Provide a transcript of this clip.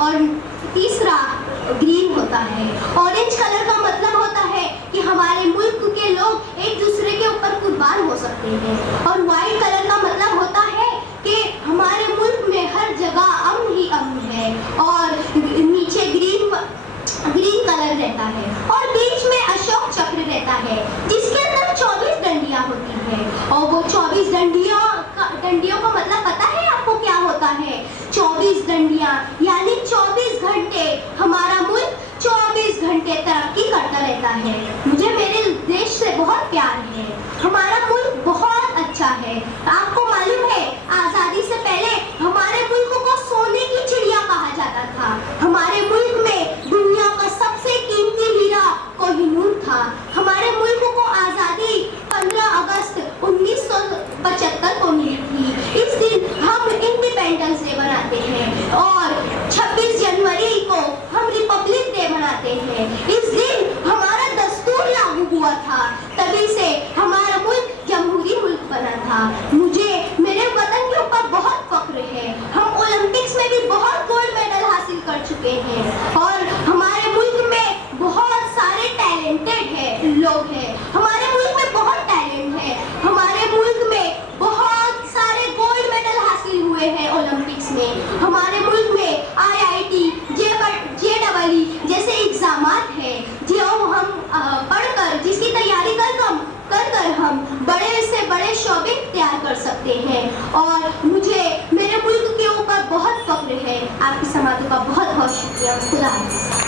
और तीसरा ग्रीन होता है। ऑरेंज कलर का मतलब होता है कि हमारे मुल्क के लोग एक दूसरे के ऊपर कुर्बान हो सकते हैं। और वाइट कलर का मतलब होता है कि हमारे मुल्क में हर जगह अमन ही अमन है। और नीचे ग्रीन कलर रहता है और बीच में अशोक चक्र रहता है जिसके अंदर 24 डंडियां होती हैं। और वो 24 डंडियों का मतलब पता है आपको क्या होता है? 24 डंडियां यानी 24 घंटे हमारा मुल्क 24 घंटे तरक्की करता रहता है। मुझे मेरे देश से बहुत प्यार है। हमारा मुल्क बहुत अच्छा है। आपको मालूम है आजादी से पहले हमारे मुल्क को सोने की चिड़िया कहा जाता था। हमारे मुल्क में दुनिया का सबसे कीमती हीरा कोहिनूर था। हमारे मुल्क को आजादी 15 अगस्त 1975 को मिली थी। इस दिन हम इंडिपेंडेंस डे मनाते हैं और 26 जनवरी को हम रिपब्लिक डे मनाते हैं। इस दिन हमारा दस्तूर लागू हुआ था, तभी से हमारा मुल्क जमहूरी मुल्क बना था। मुझे मेरे वतन के ऊपर बहुत फख्र है। हम ओलंपिक्स में भी बहुत गोल्ड मेडल हासिल कर चुके हैं और हमारे मुल्क में बहुत सारे टैलेंटेड लोग हैं। हमारे मुल्क में बहुत टैलेंट है। हमारे मुल्क में बहुत सारे गोल्ड मेडल हासिल हुए हैं ओलंपिक्स में। हमारे मुल्क में IIT, JEE जैसे एग्जामात हैं जो हम पढ़कर जिसकी तैयारी कर हम बड़े से बड़े शोबे तैयार कर सकते हैं। और मुझे मेरे मुल्क के ऊपर बहुत फख्र है। आपकी समातों का बहुत बहुत शुक्रिया। खुदा हाफिज़।